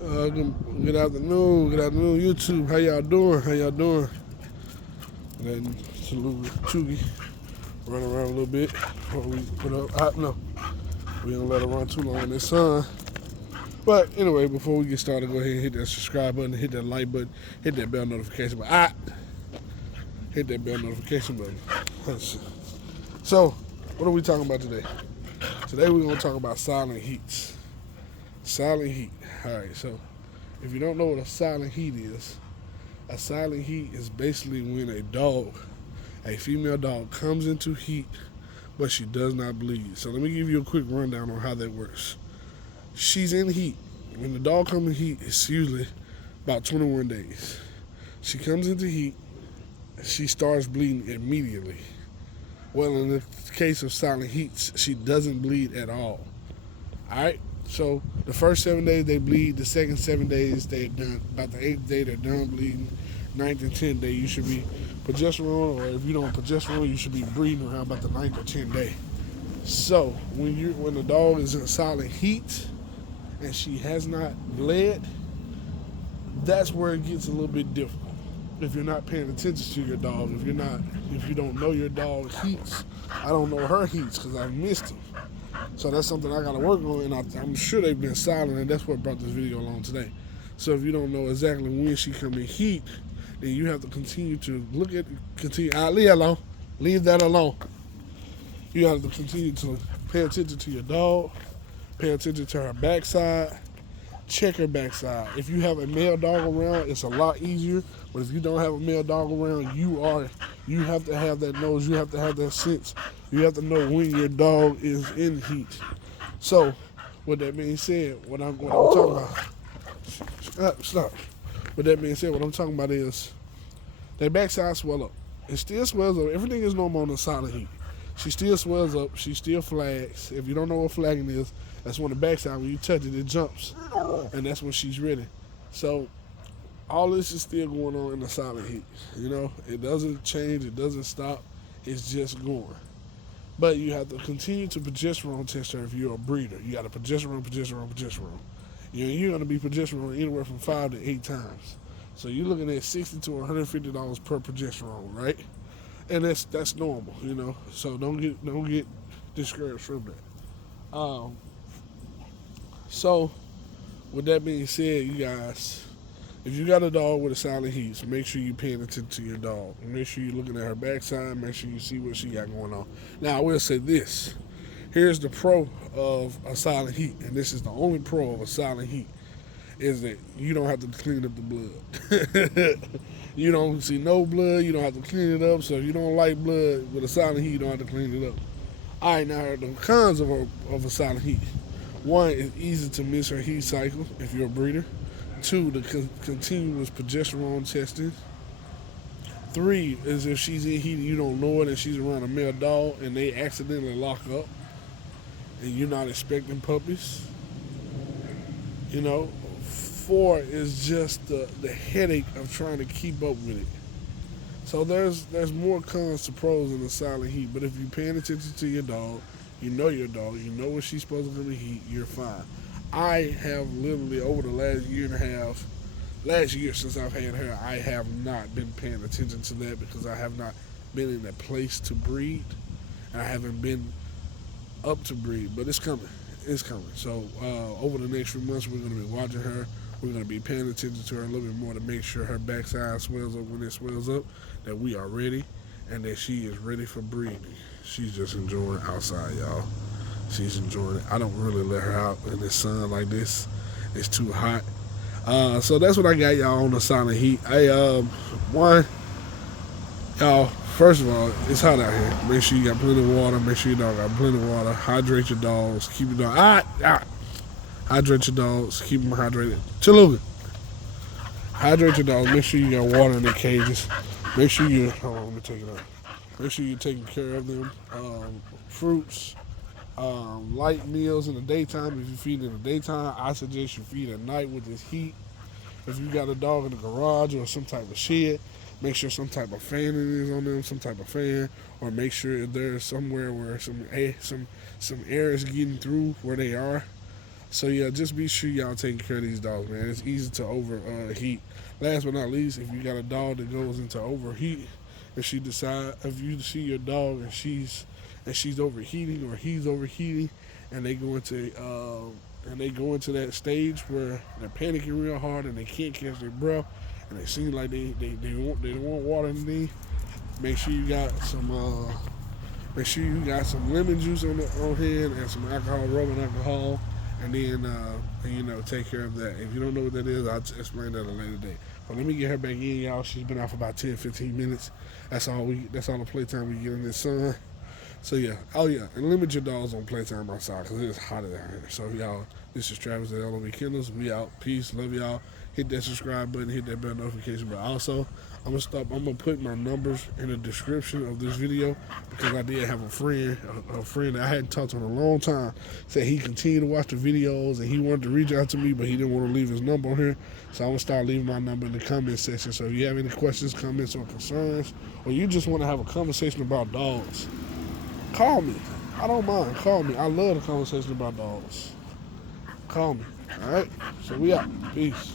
Good afternoon, YouTube. How y'all doing? Then salute Chugi, run around a little bit before we put up. No, we don't let her run too long in the sun. But anyway, before we get started, go ahead and hit that subscribe button, hit that like button, hit that bell notification button. Hit that bell notification button. So, what are we talking about today? Today we're gonna talk about silent heats. Silent heat. All right. So, if you don't know what a silent heat is, a silent heat is basically when a female dog, comes into heat, but she does not bleed. So let me give you a quick rundown on how that works. She's in heat. When the dog comes in heat, it's usually about 21 days. She comes into heat, she starts bleeding immediately. Well, in the case of silent heats, she doesn't bleed at all. All right? So the first 7 days they bleed. The second 7 days they're done. About the eighth day they're done bleeding. Ninth and 10th day you should be progesterone, or if you don't progesterone, you should be breeding around about the ninth or 10th day. So when the dog is in silent heat and she has not bled, that's where it gets a little bit difficult. If you're not paying attention to your dog, if you don't know your dog heats, I don't know her heats because I've missed them. So that's something I got to work on, and I'm sure they've been silent, and that's what brought this video along today. So if you don't know exactly when she come in heat, then you have to continue to leave that alone. You have to continue to pay attention to your dog, pay attention to her backside, check her backside. If you have a male dog around, it's a lot easier. But if you don't have a male dog around, you have to have that nose, you have to have that sense. You have to know when your dog is in heat. So, with that being said, what I'm talking about, stop. With that being said, what I'm talking about is their backside swell up. It still swells up. Everything is normal on the silent heat. She still swells up. She still flags. If you don't know what flagging is, that's when the backside, when you touch it, it jumps. And that's when she's ready. So, all this is still going on in the silent heat. It doesn't change. It doesn't stop. It's just going. But you have to continue to progesterone test her if you're a breeder. You got to progesterone. You're going to be progesterone anywhere from 5 to 8 times. So you're looking at $60 to $150 per progesterone, right? And that's normal, So don't get discouraged from that. So with that being said, you guys, if you got a dog with a silent heat, so make sure you're paying attention to your dog. Make sure you're looking at her backside. Make sure you see what she got going on. Now, I will say this. Here's the pro of a silent heat, and this is the only pro of a silent heat, is that you don't have to clean up the blood. You don't see no blood. You don't have to clean it up. So if you don't like blood with a silent heat, you don't have to clean it up. All right, now the cons of a silent heat. One, it's easy to miss her heat cycle if you're a breeder. 2, the continuous progesterone testing. 3 is if she's in heat and you don't know it and she's around a male dog and they accidentally lock up and you're not expecting puppies. 4 is just the headache of trying to keep up with it. So there's more cons to pros in the silent heat. But if you're paying attention to your dog, you know your dog, you know when she's supposed to come in heat, you're fine. I have literally over the last year and a half, last year since I've had her, I have not been paying attention to that because I have not been in a place to breed. I haven't been up to breed, but it's coming. It's coming. So over the next few months, we're going to be watching her. We're going to be paying attention to her a little bit more to make sure her backside swells up when it swells up, that we are ready, and that she is ready for breeding. She's just enjoying outside, y'all. She's enjoying it. I don't really let her out in the sun like this. It's too hot. So that's what I got y'all on the silent heat. Y'all, first of all, it's hot out here. Make sure you got plenty of water. Make sure your dog got plenty of water. Hydrate your dogs. Keep your dog. Hydrate your dogs. Keep them hydrated. Chaluga. Hydrate your dogs. Make sure you got water in their cages. Make sure you. Hold on, let me take it out. Make sure you're taking care of them. Fruits. Light meals in the daytime. If you feed in the daytime, I suggest you feed at night with this heat. If you got a dog in the garage or some type of shed, make sure some type of fan is on them, some type of fan, or make sure there's somewhere where some air is getting through where they are. So yeah, just be sure y'all taking care of these dogs, man. It's easy to overheat. Last but not least, if you got a dog that goes into overheat, if you see your dog and she's overheating or he's overheating, and they go into that stage where they're panicking real hard and they can't catch their breath, and they seem like they want water and they make sure you got some lemon juice on hand and some alcohol, rubbing alcohol, and then take care of that. If you don't know what that is, I'll explain that at a later date. But let me get her back in, y'all. She's been out for about 10, 15 minutes. That's all the playtime we get in this sun. So yeah, oh yeah, and limit your dogs on playtime outside because it's hot out here. So y'all, this is Travis at L.O.B. Kennels. We out. Peace. Love y'all. Hit that subscribe button. Hit that bell notification. But also, I'm gonna put my numbers in the description of this video because I did have a friend that I hadn't talked to in a long time. Said he continued to watch the videos and he wanted to reach out to me, but he didn't want to leave his number on here. So I'm gonna start leaving my number in the comment section. So if you have any questions, comments, or concerns, or you just want to have a conversation about dogs, call me. I don't mind. Call me. I love the conversation about dogs. Call me. All right. So we out. Peace.